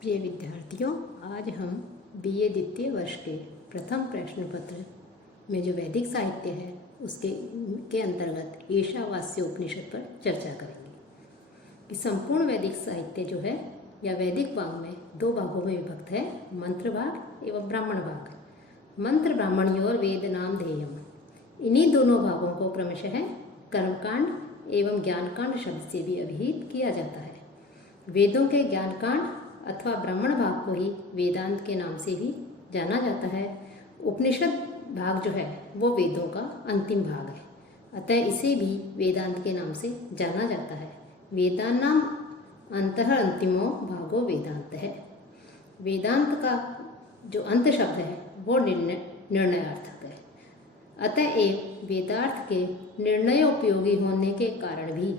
प्रिय विद्यार्थियों, आज हम बीए द्वितीय वर्ष के प्रथम प्रश्न पत्र में जो वैदिक साहित्य है उसके के अंतर्गत ईशावास्य उपनिषद पर चर्चा करेंगे। कि संपूर्ण वैदिक साहित्य जो है या वैदिक वाङ्मय दो भागों में विभक्त है, मंत्र भाग एवं ब्राह्मण भाग। मंत्र ब्राह्मणयोर वेद नाम ध्येयम, इन्हीं दोनों भागों को क्रमशः कर्मकांड एवं ज्ञानकांड शब्द से भी अभिहित किया जाता है। वेदों के ज्ञानकांड अथवा ब्राह्मण भाग को ही वेदांत के नाम से भी जाना जाता है। उपनिषद भाग जो है वो वेदों का अंतिम भाग है, अतः इसे भी वेदांत के नाम से जाना जाता है। वेदानाम अंतः अंतिमो भागो वेदांत है। वेदांत का जो अंत शब्द है वो निर्णयार्थक है, अतः एक वेदार्थ के निर्णयोपयोगी होने के कारण भी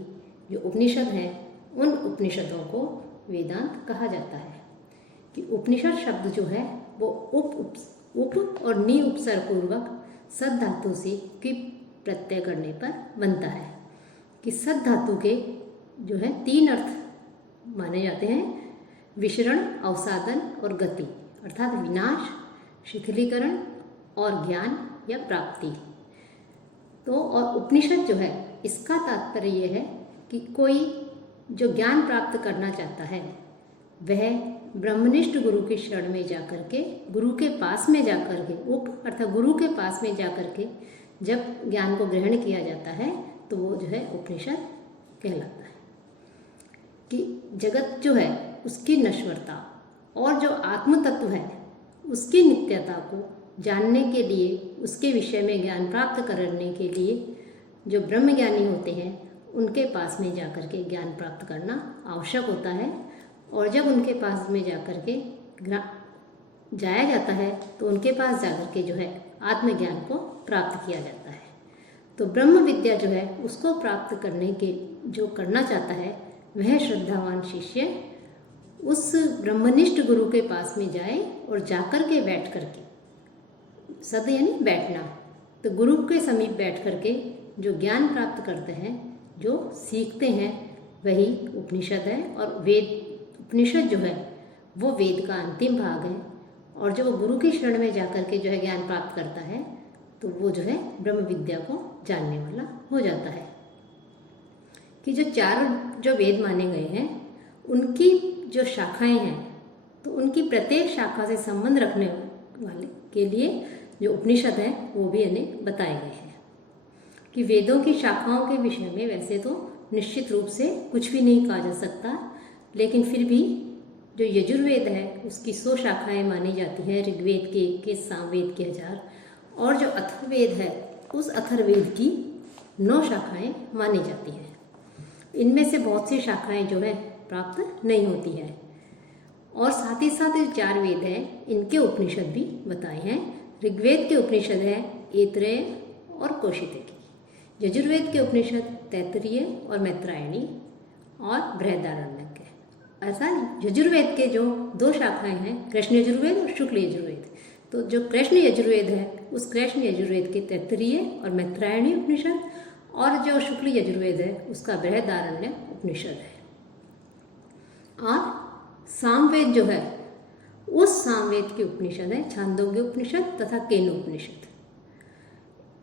जो उपनिषद हैं उन उपनिषदों को वेदांत कहा जाता है। कि उपनिषद शब्द जो है वो उप और नि उपसर्ग पूर्वक सद धातु से कि प्रत्यय करने पर बनता है। कि सद धातु के जो है तीन अर्थ माने जाते हैं, विसरण, अवसादन और गति, अर्थात विनाश, शिथिलीकरण और ज्ञान या प्राप्ति। तो और उपनिषद जो है इसका तात्पर्य यह है कि कोई जो ज्ञान प्राप्त करना चाहता है वह ब्रह्मनिष्ठ गुरु की शरण में जाकर के, गुरु के पास में जाकर के, अर्थात गुरु के पास में जाकर के जब ज्ञान को ग्रहण किया जाता है तो वो जो है उपनिषद कहलाता है। कि जगत जो है उसकी नश्वरता और जो आत्म तत्व है उसकी नित्यता को जानने के लिए, उसके विषय में ज्ञान प्राप्त करने के लिए जो ब्रह्मज्ञानी होते हैं उनके पास में जाकर के ज्ञान प्राप्त करना आवश्यक होता है। और जब उनके पास में जाकर के जाया जाता है तो उनके पास जाकर के जो है आत्मज्ञान को प्राप्त किया जाता है। तो ब्रह्म विद्या जो है उसको प्राप्त करने के जो करना चाहता है वह श्रद्धावान शिष्य उस ब्रह्मनिष्ठ गुरु के पास में जाए और जाकर के बैठ करके, सद यानी बैठना, तो गुरु के समीप बैठ करके जो ज्ञान प्राप्त करते हैं, जो सीखते हैं, वही उपनिषद है। और वेद उपनिषद जो है वो वेद का अंतिम भाग है। और जब वो गुरु की शरण में जाकर के जो है ज्ञान प्राप्त करता है तो वो जो है ब्रह्म विद्या को जानने वाला हो जाता है। कि जो चार जो वेद माने गए हैं उनकी जो शाखाएं हैं तो उनकी प्रत्येक शाखा से संबंध रखने वाले के लिए जो उपनिषद है वो भी इन्हें बताए गए हैं। कि वेदों की शाखाओं के विषय में वैसे तो निश्चित रूप से कुछ भी नहीं कहा जा सकता, लेकिन फिर भी जो यजुर्वेद है उसकी 100 शाखाएं मानी जाती हैं, ऋग्वेद के 21, सामवेद के 1000, और जो अथर्ववेद है उस अथर्ववेद की 9 शाखाएं मानी जाती हैं। इनमें से बहुत सी शाखाएं जो है प्राप्त नहीं होती है। और साथ ही साथ जो 4 वेद हैं इनके उपनिषद भी बताए हैं। ऋग्वेद के उपनिषद है ऐतरेय और कौशितकी, यजुर्वेद के उपनिषद तैत्तिरीय और मैत्रायणी और बृहदारण्यक है। अर्थात यजुर्वेद के जो 2 शाखाएं हैं, कृष्ण यजुर्वेद और शुक्ल यजुर्वेद, तो जो कृष्ण यजुर्वेद है उस कृष्ण यजुर्वेद के तैत्तिरीय और मैत्रायणी उपनिषद, और जो शुक्ल यजुर्वेद है उसका बृहदारण्य उपनिषद है। और सामवेद जो है उस सामवेद के उपनिषद है छांदोग्य उपनिषद तथा केन उपनिषद।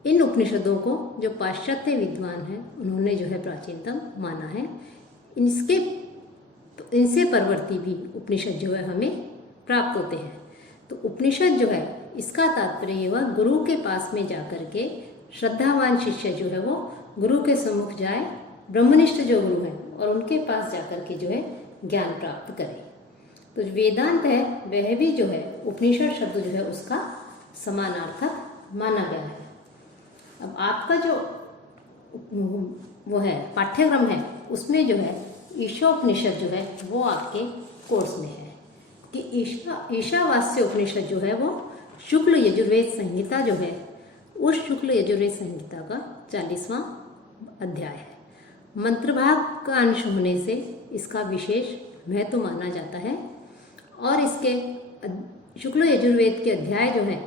इन उपनिषदों को जो पाश्चात्य विद्वान हैं उन्होंने जो है प्राचीनतम माना है। इनसे परवर्ती भी उपनिषद जो है हमें प्राप्त होते हैं। तो उपनिषद जो है इसका तात्पर्य वह गुरु के पास में जाकर के श्रद्धावान शिष्य जो है वो गुरु के सम्मुख जाए, ब्रह्मनिष्ठ जो गुरु है और उनके पास जाकर के जो है ज्ञान प्राप्त करे। तो जो वेदांत है वह भी जो है उपनिषद शब्द जो है उसका समानार्थक माना गया है। अब आपका जो वो है पाठ्यक्रम है उसमें जो है ईशोपनिषद जो है वो आपके कोर्स में है। कि ईशावास्य उपनिषद जो है वो शुक्ल यजुर्वेद संहिता जो है उस शुक्ल यजुर्वेद संहिता का 40वां अध्याय है। मंत्र भाग का अंश होने से इसका विशेष महत्व माना जाता है। और इसके शुक्ल यजुर्वेद के अध्याय जो है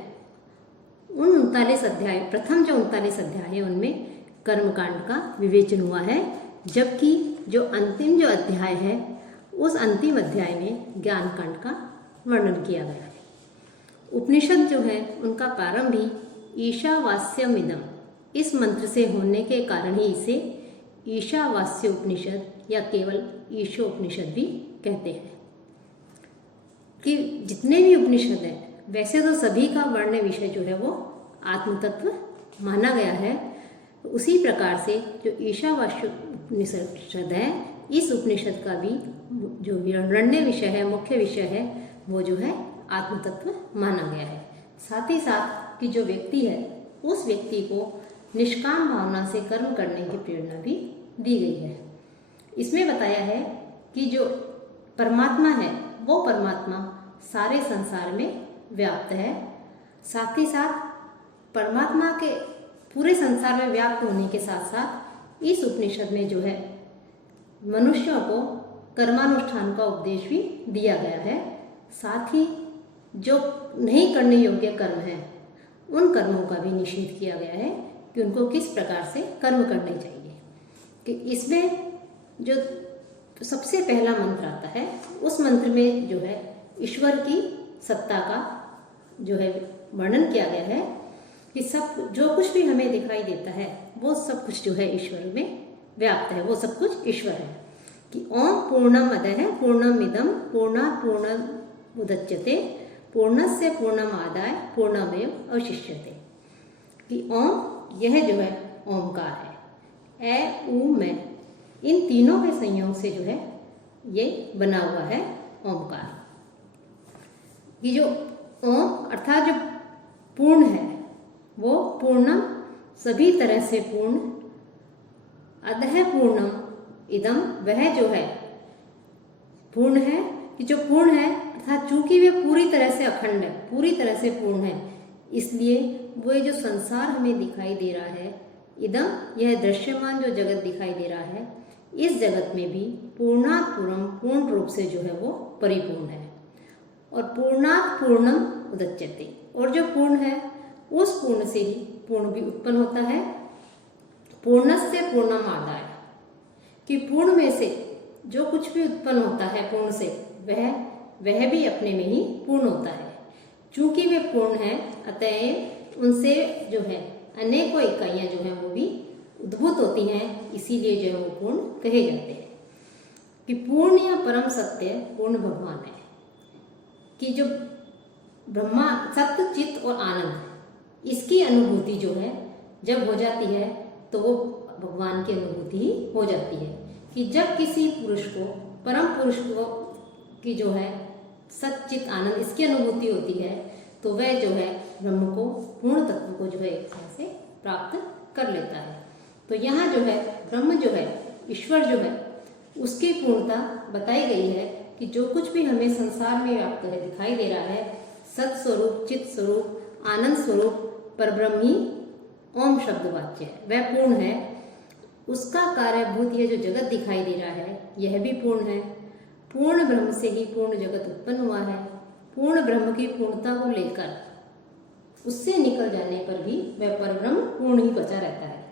उन 39 अध्याय, प्रथम जो 39 अध्याय है उनमें कर्मकांड का विवेचन हुआ है, जबकि जो अंतिम जो अध्याय है उस अंतिम अध्याय में ज्ञान कांड का वर्णन किया गया है। उपनिषद जो है उनका प्रारंभ ही ईशावास्यमिदम इस मंत्र से होने के कारण ही इसे ईशावास्य उपनिषद या केवल ईशोपनिषद भी कहते हैं। कि जितने भी उपनिषद हैं वैसे तो सभी का वर्ण विषय जो है वो आत्मतत्व माना गया है। उसी प्रकार से जो ईशावास्य उपनिषद है, इस उपनिषद का भी जो वर्ण्य विषय है, मुख्य विषय है, वो जो है आत्मतत्व माना गया है। साथ ही साथ कि जो व्यक्ति है उस व्यक्ति को निष्काम भावना से कर्म करने की प्रेरणा भी दी गई है। इसमें बताया है कि जो परमात्मा है वो परमात्मा सारे संसार में व्याप्त है। साथ ही साथ परमात्मा के पूरे संसार में व्याप्त होने के साथ साथ इस उपनिषद में जो है मनुष्यों को कर्मानुष्ठान का उपदेश भी दिया गया है। साथ ही जो नहीं करने योग्य कर्म है उन कर्मों का भी निषेध किया गया है कि उनको किस प्रकार से कर्म करने चाहिए। कि इसमें जो सबसे पहला मंत्र आता है उस मंत्र में जो है ईश्वर की सत्ता का जो है वर्णन किया गया है कि सब जो कुछ भी हमें दिखाई देता है वो सब कुछ जो है ईश्वर में व्याप्त है, वो सब कुछ ईश्वर है। कि ओम पूर्णमदः पूर्णमिदं पूर्णात् पूर्णमुदच्यते पूर्णस्य पूर्णमादाय पूर्णमेव अवशिष्यते। कि ओम यह जो है ओमकार है, ए ऊ मैं, इन तीनों के संयोग से जो है ये बना हुआ है ओमकार। ये जो ओम अर्थात जो पूर्ण है वो पूर्णम सभी तरह से पूर्ण, अदह पूर्णम इदम वह जो है पूर्ण है। कि जो पूर्ण है अर्थात चूंकि वे पूरी तरह से अखंड है, पूरी तरह से पूर्ण है, इसलिए वो जो संसार हमें दिखाई दे रहा है, इदम यह दृश्यमान जो जगत दिखाई दे रहा है, इस जगत में भी पूर्णात् पूर्णम पूर्ण रूप से जो है वो परिपूर्ण है। और पूर्णात् पूर्णम उदच्यते, और जो पूर्ण है उस पूर्ण से ही पूर्ण भी उत्पन्न होता है। पूर्णस्य पूर्णमादाय, कि पूर्ण में से जो कुछ भी उत्पन्न होता है पूर्ण से वह भी अपने में ही पूर्ण होता है। चूंकि वे पूर्ण है अतएव उनसे जो है अनेकों इकाइयां जो है वो भी उद्भूत होती हैं, इसीलिए जो है वो पूर्ण कहे जाते हैं। कि पूर्ण या परम सत्य पूर्ण भगवान है। कि जो ब्रह्मा सत्य चित्त और आनंद इसकी अनुभूति जो है जब हो जाती है तो वो भगवान की अनुभूति ही हो जाती है। कि जब किसी पुरुष को परम पुरुष को की जो है सच्चित आनंद इसकी अनुभूति होती है तो वह जो है ब्रह्म को पूर्ण तत्व को जो है एक तरह से प्राप्त कर लेता है। तो यहाँ जो है ब्रह्म जो है ईश्वर जो है उसकी पूर्णता बताई गई है। कि जो कुछ भी हमें संसार में व्याप्त है दिखाई दे रहा है, सत स्वरूप, चित स्वरूप, आनंद स्वरूप परब्रह्म ही ओम शब्द वाच्य है, वह पूर्ण है। उसका कार्यभूत यह जो जगत दिखाई दे रहा है यह भी पूर्ण है। पूर्ण ब्रह्म से ही पूर्ण जगत उत्पन्न हुआ है। पूर्ण ब्रह्म की पूर्णता को लेकर उससे निकल जाने पर भी वह परब्रह्म पूर्ण ही बचा रहता है।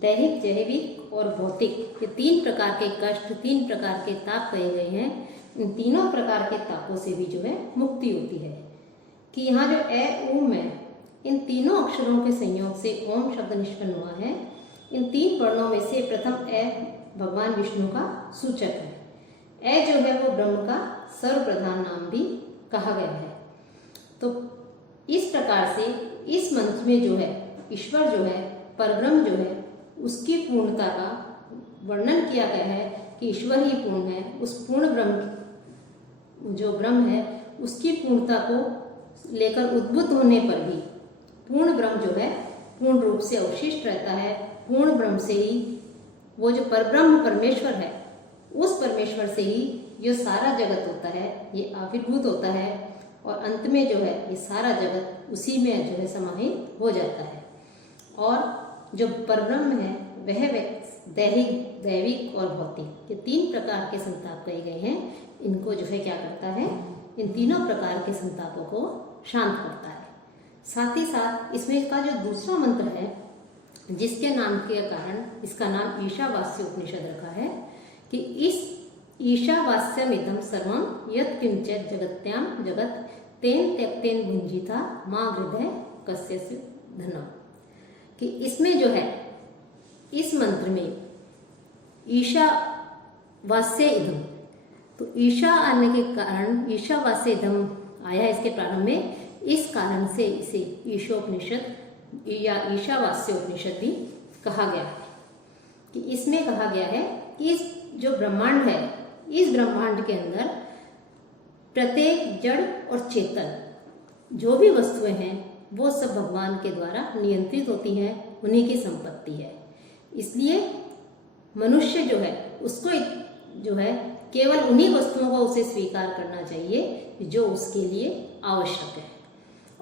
दैहिक, जैविक और भौतिक ये तीन प्रकार के कष्ट, तीन प्रकार के ताप कहे गए हैं। इन तीनों प्रकार के तापों से भी जो है मुक्ति होती है। कि यहाँ जो ए ऊ मैं इन तीनों अक्षरों के संयोग से ओम शब्द निष्पन्न हुआ है। इन तीन वर्णों में से प्रथम ए भगवान विष्णु का सूचक है। ए जो है वो ब्रह्म का सर्वप्रधान नाम भी कहा गया है। तो इस प्रकार से इस मंत्र में जो है ईश्वर जो है परब्रह्म जो है उसकी पूर्णता का वर्णन किया गया है कि ईश्वर ही पूर्ण है। उस पूर्ण ब्रह्म जो ब्रह्म है उसकी पूर्णता को लेकर उद्भूत होने पर भी पूर्ण ब्रह्म जो है पूर्ण रूप से अवशिष्ट रहता है। पूर्ण ब्रह्म से ही वो जो परब्रह्म परमेश्वर है उस परमेश्वर से ही जो सारा जगत होता है ये आविर्भूत होता है और अंत में जो है ये सारा जगत उसी में जो है समाहित हो जाता है। और जो परब्रह्म है वह दैहिक, दैविक और भौतिक ये तीन प्रकार के संताप कहे गए हैं। इनको जो है क्या करता है, इन तीनों प्रकार के संतापों को शांत करता है। साथ ही साथ इसमें का जो दूसरा मंत्र है जिसके नाम के कारण इसका नाम ईशावास्य उपनिषद रखा है। कि इस ईशावास्यमिदं सर्वं यत्किंचित् जगत्यां जगत् तेन त्यक्तेन भुंजिता माँ हृदय कस्यस्य धनम। कि इसमें जो है, इस मंत्र में ईशावास्य इदम, तो ईशा आने के कारण ईशावास्य इदम आया है इसके प्रारंभ में, इस कारण से इसे ईशोपनिषद या ईशावास्योपनिषद भी कहा गया है। कि इसमें कहा गया है कि इस जो ब्रह्मांड है, इस ब्रह्मांड के अंदर प्रत्येक जड़ और चेतन जो भी वस्तुएं हैं वो सब भगवान के द्वारा नियंत्रित होती हैं, उन्हीं की संपत्ति है। इसलिए मनुष्य जो है उसको जो है केवल उन्हीं वस्तुओं को उसे स्वीकार करना चाहिए जो उसके लिए आवश्यक है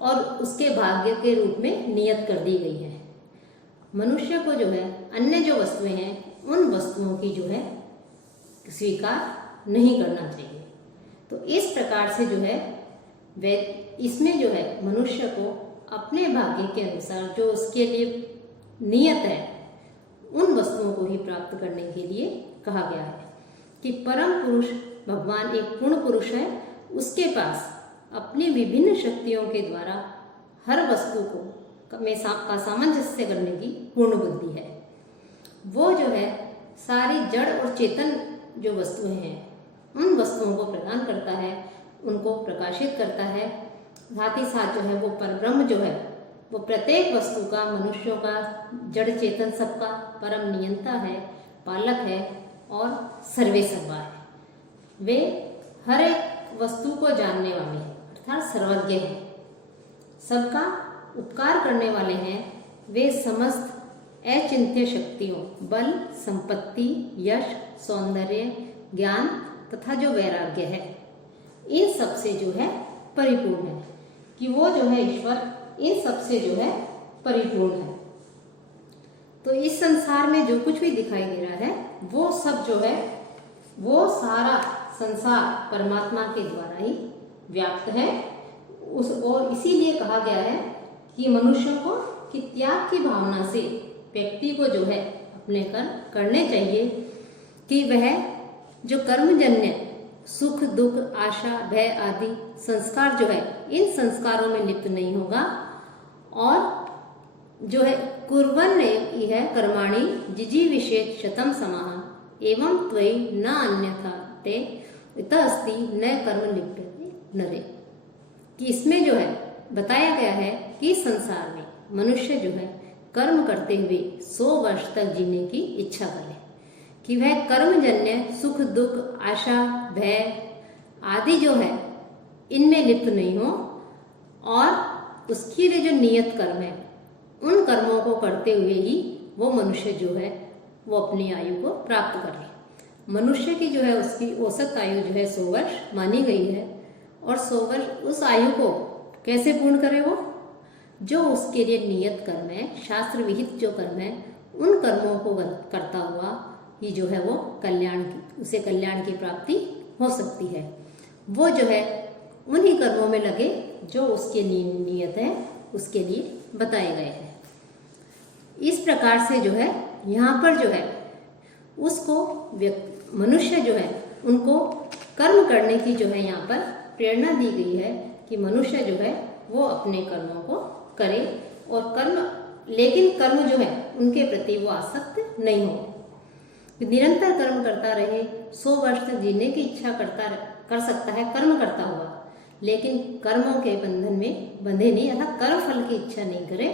और उसके भाग्य के रूप में नियत कर दी गई है। मनुष्य को जो है अन्य जो वस्तुएं हैं उन वस्तुओं की जो है स्वीकार नहीं करना चाहिए। तो इस प्रकार से जो है इसमें जो है मनुष्य को अपने भाग्य के अनुसार जो उसके लिए नियत है उन वस्तुओं को ही प्राप्त करने के लिए कहा गया है। कि परम पुरुष भगवान एक पूर्ण पुरुष है, उसके पास अपनी विभिन्न शक्तियों के द्वारा हर वस्तु को का सामंजस्य करने की पूर्ण बुद्धि है। वो जो है सारी जड़ और चेतन जो वस्तुएं हैं उन वस्तुओं को प्रदान करता है, उनको प्रकाशित करता है। साथ ही साथ जो है वो परब्रह्म जो है वो प्रत्येक वस्तु का, मनुष्यों का, जड़ चेतन सबका परम नियंता है, पालक है और सर्वे सर्वा है। वे हर एक वस्तु को जानने वाले हैं अर्थात सर्वज्ञ हैं, सबका उपकार करने वाले हैं। वे समस्त अचिंत्य शक्तियों, बल, संपत्ति, यश, सौंदर्य, ज्ञान तथा जो वैराग्य है इन सब से जो है परिपूर्ण है। कि वो जो है ईश्वर इन सब से जो है परिपूर्ण है। तो इस संसार में जो कुछ भी दिखाई दे रहा है वो सब जो है वो सारा संसार परमात्मा के द्वारा ही व्याप्त है। और इसीलिए कहा गया है कि मनुष्य को कि त्याग की भावना से व्यक्ति को जो है अपने कर्म करने चाहिए। कि वह जो कर्मजन्य सुख, दुख, आशा, भय आदि संस्कार जो है इन संस्कारों में लिप्त नहीं होगा और जो है कुर्वन् इह कर्माणि जिजीविषेत् शतं समाः एवं त्वयि न अन्यथा ते इतः अस्ति न कर्म लिप्यते नरे। कि इसमें जो है बताया गया है कि संसार में मनुष्य जो है कर्म करते हुए 100 वर्ष तक जीने की इच्छा करे। कि वह कर्मजन्य सुख, दुख, आशा, भय आदि जो है इनमें लिप्त नहीं हो और उसके लिए जो नियत कर्म है उन कर्मों को करते हुए ही वो मनुष्य जो है वो अपनी आयु को प्राप्त करे। मनुष्य की जो है उसकी औसत आयु जो है 100 वर्ष मानी गई है और 100 वर्ष उस आयु को कैसे पूर्ण करे वो जो उसके लिए नियत कर्म है, शास्त्र विहित जो कर्म है उन कर्मों को करता हुआ ही जो है वो उसे कल्याण की प्राप्ति हो सकती है। वो जो है उन्हीं कर्मों में लगे जो उसके नियत है उसके लिए बताए गए हैं। इस प्रकार से जो है यहाँ पर जो है उसको मनुष्य जो है उनको कर्म करने की जो है यहाँ पर प्रेरणा दी गई है कि मनुष्य जो है वो अपने कर्मों को करे और लेकिन कर्म जो है उनके प्रति वो आसक्त नहीं हो, निरंतर कर्म करता रहे। 100 वर्ष तक जीने की इच्छा कर सकता है कर्म करता हुआ, लेकिन कर्मों के बंधन में बंधे नहीं अर्थात कर्म फल की इच्छा नहीं करे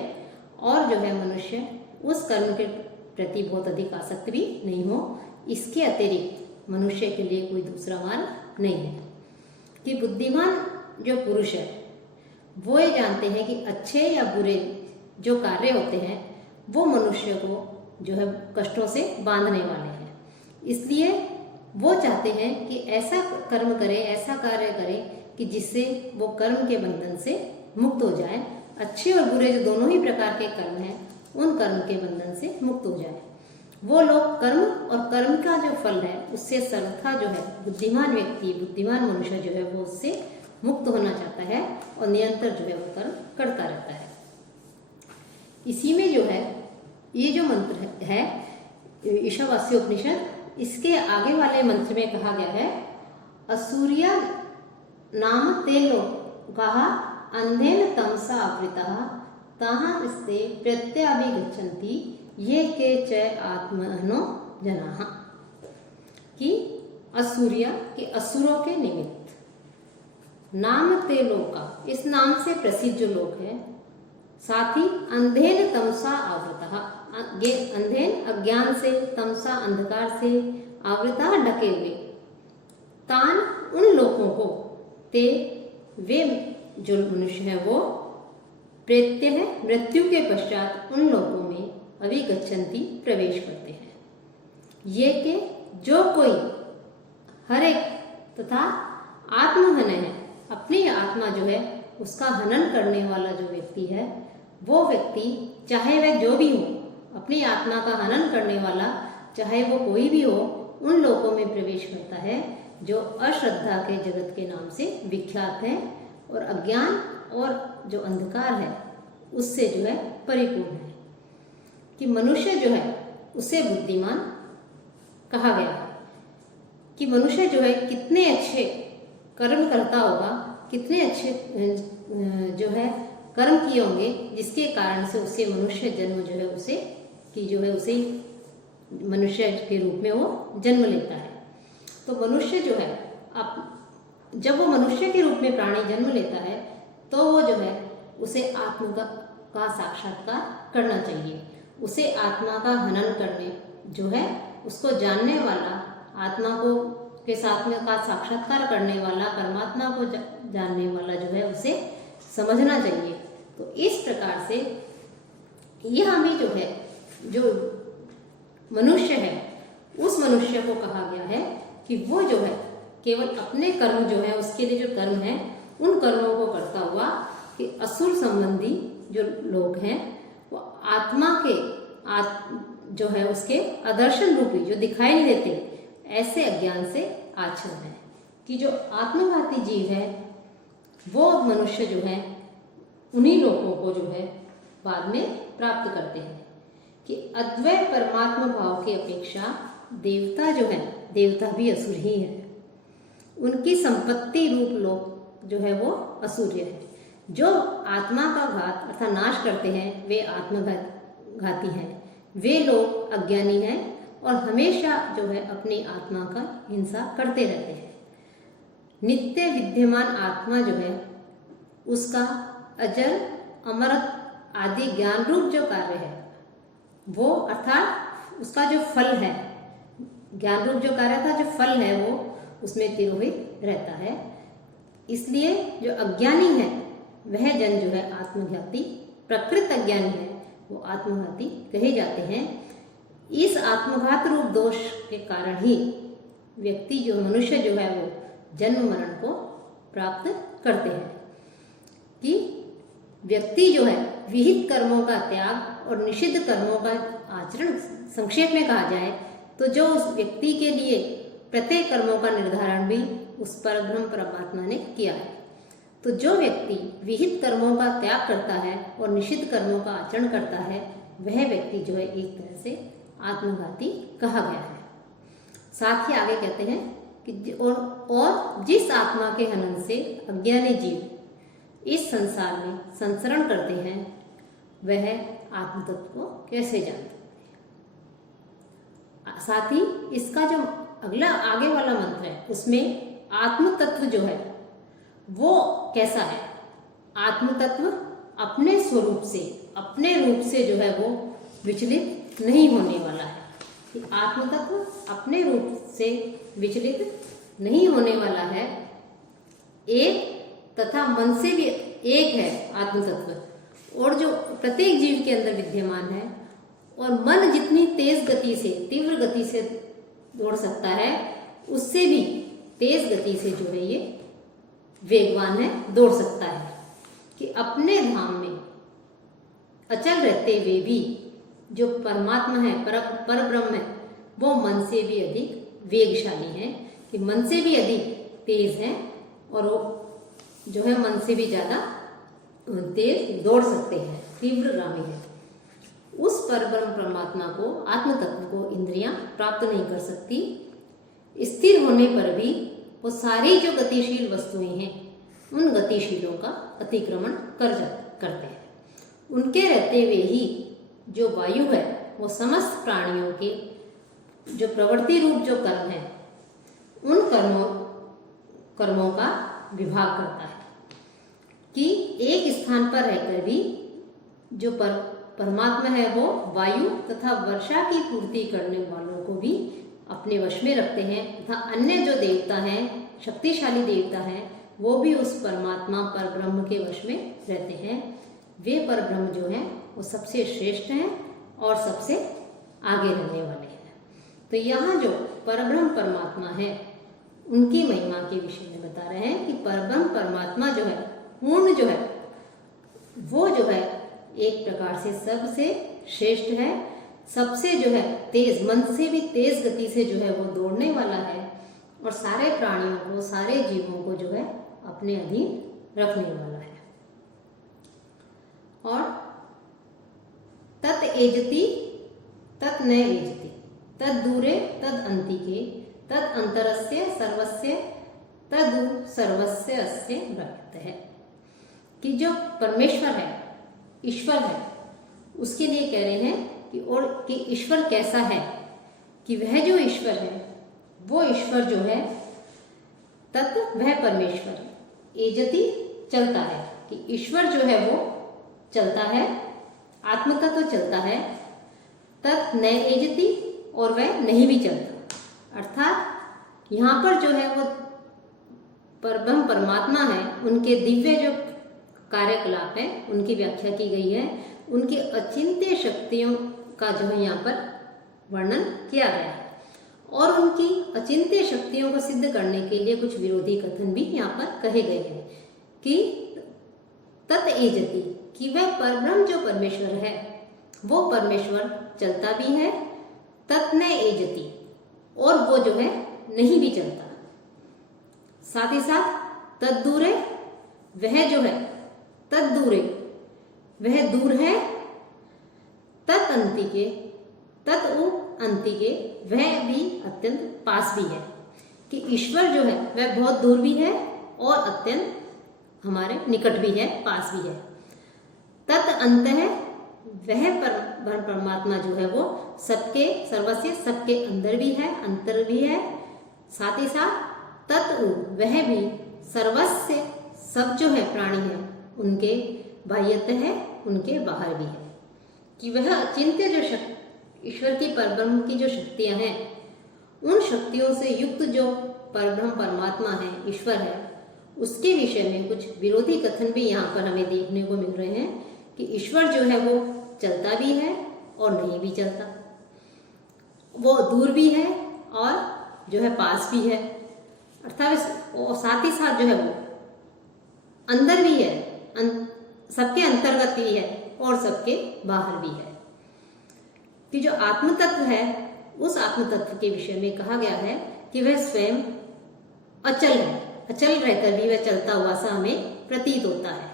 और जो है मनुष्य उस कर्म के प्रति बहुत अधिक आसक्त भी नहीं हो। इसके अतिरिक्त मनुष्य के लिए कोई दूसरा मार्ग नहीं है। कि बुद्धिमान जो पुरुष है वो ये जानते हैं कि अच्छे या बुरे जो कार्य होते हैं वो मनुष्य को जो है कष्टों से बांधने वाले हैं। इसलिए वो चाहते हैं कि ऐसा कर्म करे, ऐसा कार्य करे कि जिससे वो कर्म के बंधन से मुक्त हो जाए। अच्छे और बुरे जो दोनों ही प्रकार के कर्म हैं उन कर्म के बंधन से मुक्त हो जाए। वो लोग कर्म और कर्म का जो फल है उससे सर्वथा जो है बुद्धिमान व्यक्ति, बुद्धिमान मनुष्य जो है वो उससे मुक्त होना चाहता है और निरंतर जो है वो कर्म करता रहता है। इसी में जो है ये जो मंत्र है ईशावास्योपनिषद इसके आगे वाले मंत्र में कहा गया है असूर्या नाम ते लोकाः अंधेन तमसा आवृताः ताः स्ते प्रत्यभिगच्छन्ति ये के च आत्मनो जनाः, कि असूर्या के असुरों के निमित्त, नाम ते लोका इस नाम से प्रसिद्ध जो लोग हैं, साथ ही अंधेन तमसा आवृतः अंधेन अज्ञान से, तमसा अंधकार से, आवृता ढके हुए, तान उन लोगों को, ते वे जो मनुष्य है वो, प्रेत्य है मृत्यु के पश्चात उन लोगों में अभिगच्छन्ति प्रवेश करते हैं। ये के जो कोई हर एक तथा आत्महन है, अपनी आत्मा जो है उसका हनन करने वाला जो व्यक्ति है, वो व्यक्ति चाहे वह जो भी हो, अपनी आत्मा का हनन करने वाला चाहे वो कोई भी हो, उन लोगों में प्रवेश करता है जो अश्रद्धा के जगत के नाम से विख्यात है और अज्ञान और जो अंधकार है उससे जो है परिपूर्ण है। कि मनुष्य जो है उसे बुद्धिमान कहा गया है, कि मनुष्य जो है कितने अच्छे कर्म करता होगा, कितने अच्छे जो है कर्म किए होंगे, जिसके कारण से उससे मनुष्य जन्म जो है उसे कि जो है उसे मनुष्य के रूप में वो जन्म लेता है। तो मनुष्य जो है अब जब वो मनुष्य के रूप में प्राणी जन्म लेता है तो वो जो है उसे आत्मा का साक्षात्कार करना चाहिए। उसे आत्मा का हनन करने जो है उसको जानने वाला, आत्मा को के साथ में का साक्षात्कार करने वाला, परमात्मा को जानने वाला जो है उसे समझना चाहिए। तो इस प्रकार से यह हमें जो है जो मनुष्य है उस मनुष्य को कहा गया है कि वो जो है केवल अपने कर्म जो है उसके लिए जो कर्म है उन कर्मों को करता हुआ, कि असुर संबंधी जो लोग हैं वो आत्मा के जो है उसके आदर्शन रूपी जो दिखाई नहीं देते ऐसे अज्ञान से आच्छन्न है। कि जो आत्मघाती जीव है वो मनुष्य जो है उन्हीं लोगों को जो है बाद में प्राप्त करते हैं। कि अद्वैत परमात्मा भाव की अपेक्षा देवता जो है, देवता भी असुर ही है, उनकी संपत्ति रूप लोग जो है वो असूर्य है। जो आत्मा का घात अर्थात नाश करते हैं वे आत्मघाती हैं, वे लोग अज्ञानी हैं और हमेशा जो है अपनी आत्मा का हिंसा करते रहते हैं। नित्य विद्यमान आत्मा जो है उसका अजर अमरत आदि ज्ञान रूप जो कार्य है वो, अर्थात उसका जो फल है, ज्ञान रूप जो कार्य था, जो फल है वो उसमें तिरोहित रहता है। इसलिए जो अज्ञानी है वह जन जो है आत्मघाती, प्रकृत अज्ञानी है वो आत्मघाती कहे जाते हैं। इस आत्मघात रूप दोष के कारण ही व्यक्ति जो मनुष्य जो है वो जन्म मरण को प्राप्त करते हैं। कि व्यक्ति जो है विहित कर्मों का त्याग और निषिद्ध कर्मों का आचरण, संक्षेप में कहा जाए तो जो उस व्यक्ति के लिए प्रत्येक कर्मों का निर्धारण भी उस परब्रह्म परमात्मा ने किया है। तो जो व्यक्ति विहित कर्मों का त्याग करता है और निषिद्ध कर्मों का आचरण करता है वह व्यक्ति जो है एक तरह से आत्मघाती कहा गया है। साथ ही आगे कहते हैं कि और जिस आत्मा के हनन से अज्ञानी जीव इस संसार में संसरण करते हैं वह आत्म तत्व को कैसे जानते हैं। साथ ही इसका जो अगला आगे वाला मंत्र है उसमें आत्म तत्व जो है वो कैसा है। आत्म तत्व अपने स्वरूप से, अपने रूप से जो है वो विचलित नहीं होने वाला है। कि आत्म तत्व अपने रूप से विचलित नहीं होने वाला है, एक तथा मन से भी एक है आत्म तत्व, और जो प्रत्येक जीव के अंदर विद्यमान है। और मन जितनी तेज गति से, तीव्र गति से दौड़ सकता है उससे भी तेज गति से जो है ये वेगवान है, दौड़ सकता है। कि अपने धाम में अचल रहते हुए भी जो परमात्मा है, पर ब्रह्म है, वो मन से भी अधिक वेगशाली है। कि मन से भी अधिक तेज है और वो जो है मन से भी ज्यादा तेज दौड़ सकते हैं, तीव्रगामी है। उस परब्रह्म परमात्मा को, आत्म तत्व को इंद्रियां प्राप्त नहीं कर सकती। स्थिर होने पर भी वो सारी जो गतिशील वस्तुएं हैं उन गतिशीलों का अतिक्रमण करते हैं। उनके रहते हुए ही जो वायु है वो समस्त प्राणियों के जो प्रवृत्ति रूप जो कर्म है उन कर्मों का विभाग करता है कि एक स्थान पर रहकर भी जो परमात्मा है वो वायु तथा वर्षा की पूर्ति करने वालों को भी अपने वश में रखते हैं तथा अन्य जो देवता हैं, शक्तिशाली देवता हैं, वो भी उस परमात्मा पर ब्रह्म के वश में रहते हैं। वे पर ब्रह्म जो हैं वो सबसे श्रेष्ठ हैं और सबसे आगे रहने वाले हैं। तो यहाँ जो परब्रह्म परमात्मा है उनकी महिमा के विषय में बता रहे हैं कि परब्रह्म परमात्मा जो है, पूर्ण जो है, वो जो है एक प्रकार से सबसे श्रेष्ठ है, सबसे जो है तेज, मन से भी तेज गति से जो है वो दौड़ने वाला है और सारे प्राणियों को, सारे जीवों को जो है अपने अधीन रखने वाला है। और तत् एजति तत् न एजति तद दूरे तद अंतिके तद अंतरस्य सर्वस्य तद सर्वस्य अस्य व्रत है कि जो परमेश्वर है, ईश्वर है, उसके लिए कह रहे हैं कि ईश्वर कैसा है, कि वह जो ईश्वर है वो ईश्वर जो है तत् वह परमेश्वर एजति चलता है, कि ईश्वर जो है वो चलता है, आत्म तत्व चलता है, तत् न एजति और वह नहीं भी चलता। अर्थात यहाँ पर जो है वो परब्रह्म परमात्मा है, उनके दिव्य जो कार्यकलाप है उनकी व्याख्या की गई है, उनकी अचिंत्य शक्तियों का जो है यहाँ पर वर्णन किया गया है और उनकी अचिंत्य शक्तियों को सिद्ध करने के लिए कुछ विरोधी कथन भी यहाँ पर कहे गए हैं कि तत् एजति, कि वह परब्रह्म जो परमेश्वर है वो परमेश्वर चलता भी है, तत् न एजति और वो जो है नहीं भी चलता, साथ ही साथ तद्दूरे वह जो है, तद्दूरे वह दूर है, तत् अंतिके तत् अंतिके वह भी अत्यंत पास भी है, कि ईश्वर जो है वह बहुत दूर भी है और अत्यंत हमारे निकट भी है, पास भी है। तत् अंत है वह परमात्मा जो है वो सबके सर्वस्य सबके अंदर भी है, अंतर भी है, साथ ही साथ तत् वह भी सर्वस्य सब जो है प्राणी है उनके बाह्यत है, उनके बाहर भी है, कि वह अचिंत्य जो ईश्वर की परब्रह्म की जो शक्तियां हैं उन शक्तियों से युक्त जो परब्रह्म परमात्मा है, ईश्वर है, उसके विषय में कुछ विरोधी कथन भी यहाँ पर हमें देखने को मिल रहे हैं कि ईश्वर जो है वो चलता भी है और नहीं भी चलता, वो दूर भी है और जो है पास भी है, अर्थात और साथ ही साथ जो है वो अंदर भी है, सबके अंतर्गत भी है और सबके बाहर भी है। कि जो आत्म तत्व है उस आत्म तत्व के विषय में कहा गया है कि वह स्वयं अचल है, अचल रहकर भी वह चलता हुआ सा हमें प्रतीत होता है।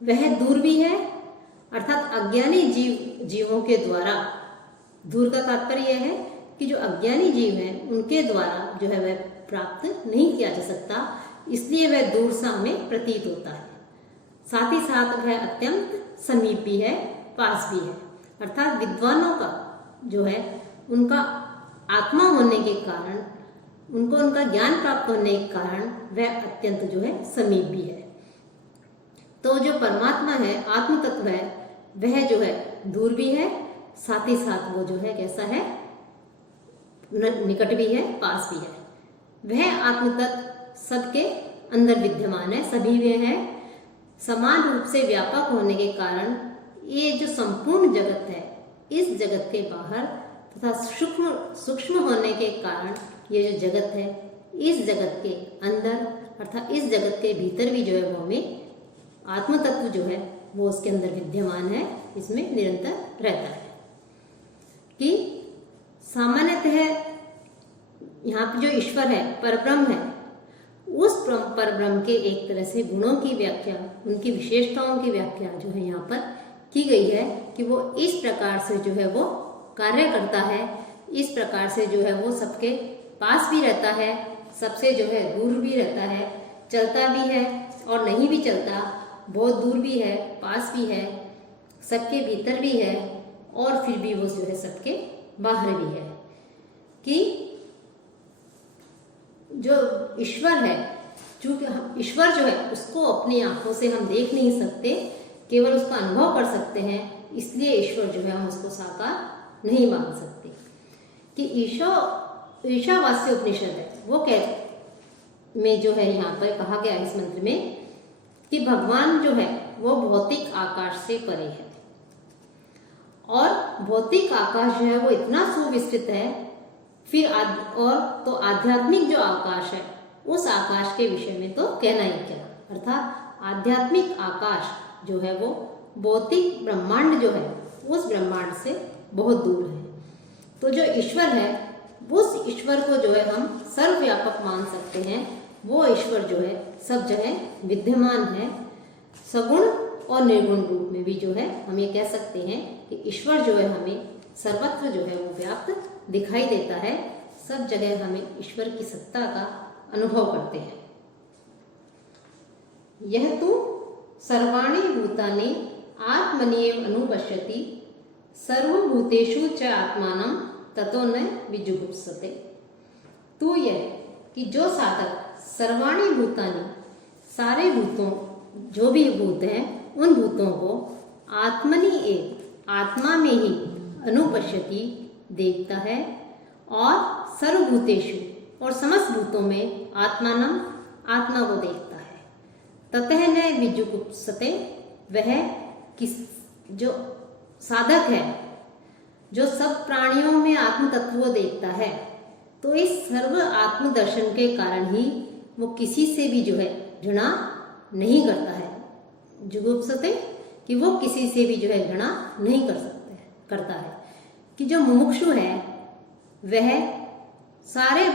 वह दूर भी है, अर्थात अज्ञानी जीवों के द्वारा, दूर का तात्पर्य यह है कि जो अज्ञानी जीव हैं उनके द्वारा जो है वह प्राप्त नहीं किया जा सकता, इसलिए वह दूर सा हमें प्रतीत होता है। साथ ही साथ वह अत्यंत समीप भी है, पास भी है, अर्थात विद्वानों का जो है उनका आत्मा होने के कारण, उनको उनका ज्ञान प्राप्त होने के कारण वह अत्यंत जो है समीप भी है। तो जो परमात्मा है, आत्म तत्व है, वह जो है दूर भी है, साथ ही साथ वो जो है कैसा है, निकट भी है, पास भी है। वह आत्म तत्व सबके अंदर विद्यमान है, सभी में है, समान रूप से व्यापक होने के कारण ये जो संपूर्ण जगत है, इस जगत के बाहर तथा सूक्ष्म होने के कारण ये जो जगत है, इस जगत के अंदर अर्थात इस जगत के भीतर भी जो है वो हमें आत्म तत्व जो है वो उसके अंदर विद्यमान है, इसमें निरंतर रहता है। कि सामान्यतः यहाँ पर जो ईश्वर है, परब्रह्म है, उस परब्रह्म के एक तरह से गुणों की व्याख्या, उनकी विशेषताओं की व्याख्या जो है यहाँ पर की गई है कि वो इस प्रकार से जो है वो कार्य करता है, इस प्रकार से जो है वो सबके पास भी रहता है, सबसे जो है दूर भी रहता है, चलता भी है और नहीं भी चलता, बहुत दूर भी है, पास भी है, सबके भीतर भी है और फिर भी वो जो है सबके बाहर भी है। कि जो ईश्वर है, चूंकि ईश्वर जो है उसको अपनी आंखों से हम देख नहीं सकते, केवल उसका अनुभव कर सकते हैं, इसलिए ईश्वर जो है हम उसको साकार नहीं मान सकते। कि ईशावास्य उपनिषद है वो में जो है यहाँ पर कहा गया है इस मंत्र में कि भगवान जो है वो भौतिक आकाश से परे है और भौतिक आकाश जो है वो इतना सुविस्तृत है, फिर और तो आध्यात्मिक जो आकाश है उस आकाश के विषय में तो कहना ही क्या, अर्थात आध्यात्मिक आकाश जो है वो भौतिक ब्रह्मांड जो है उस ब्रह्मांड से बहुत दूर है। तो जो ईश्वर है उस ईश्वर को जो है हम सर्वव्यापक मान सकते हैं। वो ईश्वर जो है सब जगह विद्यमान है, सगुण और निर्गुण रूप में भी जो है हम ये कह सकते हैं कि ईश्वर जो है हमें सर्वत्र जो है वो व्याप्त दिखाई देता है, सब जगह हमें ईश्वर की सत्ता का अनुभव करते हैं। यह तो सर्वाणि भूतानि आत्मन्येव अनुपश्यति सर्वभूतेषु च आत्मानं ततो न विजुगुप्सते। तो यह कि जो साधक सर्वाणि भूतानि सारे भूतों जो भी भूत हैं उन भूतों को आत्मनि एक आत्मा में ही अनुपश्यति देखता है और सर्वभूतेषु और समस्त भूतों में आत्मानं आत्मा को देखता है, ततः न विजुगुप्सते। वह किस जो साधक है जो सब प्राणियों में आत्म तत्व को देखता है, तो इस सर्व आत्म दर्शन के कारण ही वो किसी से भी जो है घृणा नहीं करता है। जुगुप्सते कि वो किसी से भी जो है घृणा नहीं करता है। कि जो मुमुक्षु है वह सारे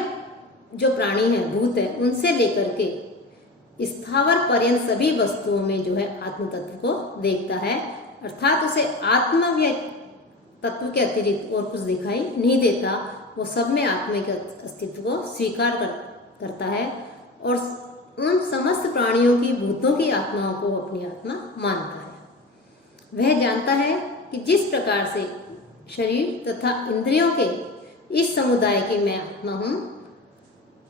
जो प्राणी हैं भूत है उनसे लेकर के स्थावर पर्यंत सभी वस्तुओं में जो है आत्म तत्व को देखता है, अर्थात उसे आत्म तत्व के अतिरिक्त और कुछ दिखाई नहीं देता। वो सब में आत्मा के अस्तित्व को स्वीकार करता है और उन समस्त प्राणियों की भूतों की आत्माओं को अपनी आत्मा मानता है। वह जानता है कि जिस प्रकार से शरीर तथा इंद्रियों के इस समुदाय की मैं आत्मा हूँ,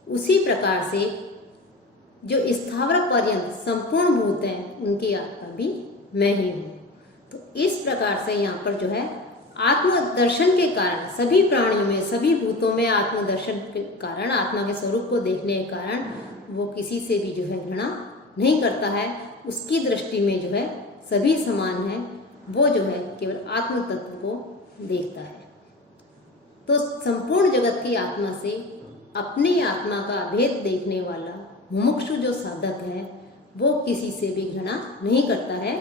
उसी प्रकार से जो स्थावर पर्यंत संपूर्ण भूत हैं उनकी आत्मा भी मैं ही हूँ। तो इस प्रकार से यहाँ पर जो है आत्मदर्शन के कारण सभी प्राणियों में सभी भूतों में आत्मदर्शन के कारण आत्मा के स्वरूप को देखने के कारण वो किसी से भी जो है घृणा नहीं करता है। उसकी दृष्टि में जो है सभी समान हैं, वो जो है केवल आत्म तत्व को देखता है। तो संपूर्ण जगत की आत्मा से अपनी आत्मा का भेद देखने वाला मुमुक्षु जो साधक है वो किसी से भी घृणा नहीं करता है।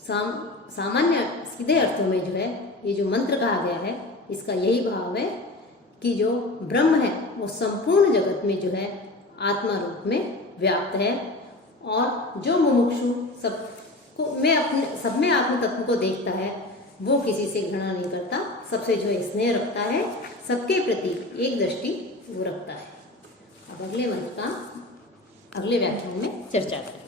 सामान्य सीधे अर्थों में जो है ये जो मंत्र कहा गया है इसका यही भाव है कि जो ब्रह्म है वो संपूर्ण जगत में जो है आत्मा रूप में व्याप्त है और जो मुमुक्षु सब में आत्म तत्व को देखता है वो किसी से घृणा नहीं करता, सबसे जो है स्नेह रखता है, सबके प्रति एक दृष्टि वो रखता है। अब अगले मंत्र का अगले व्याख्यान में चर्चा करें।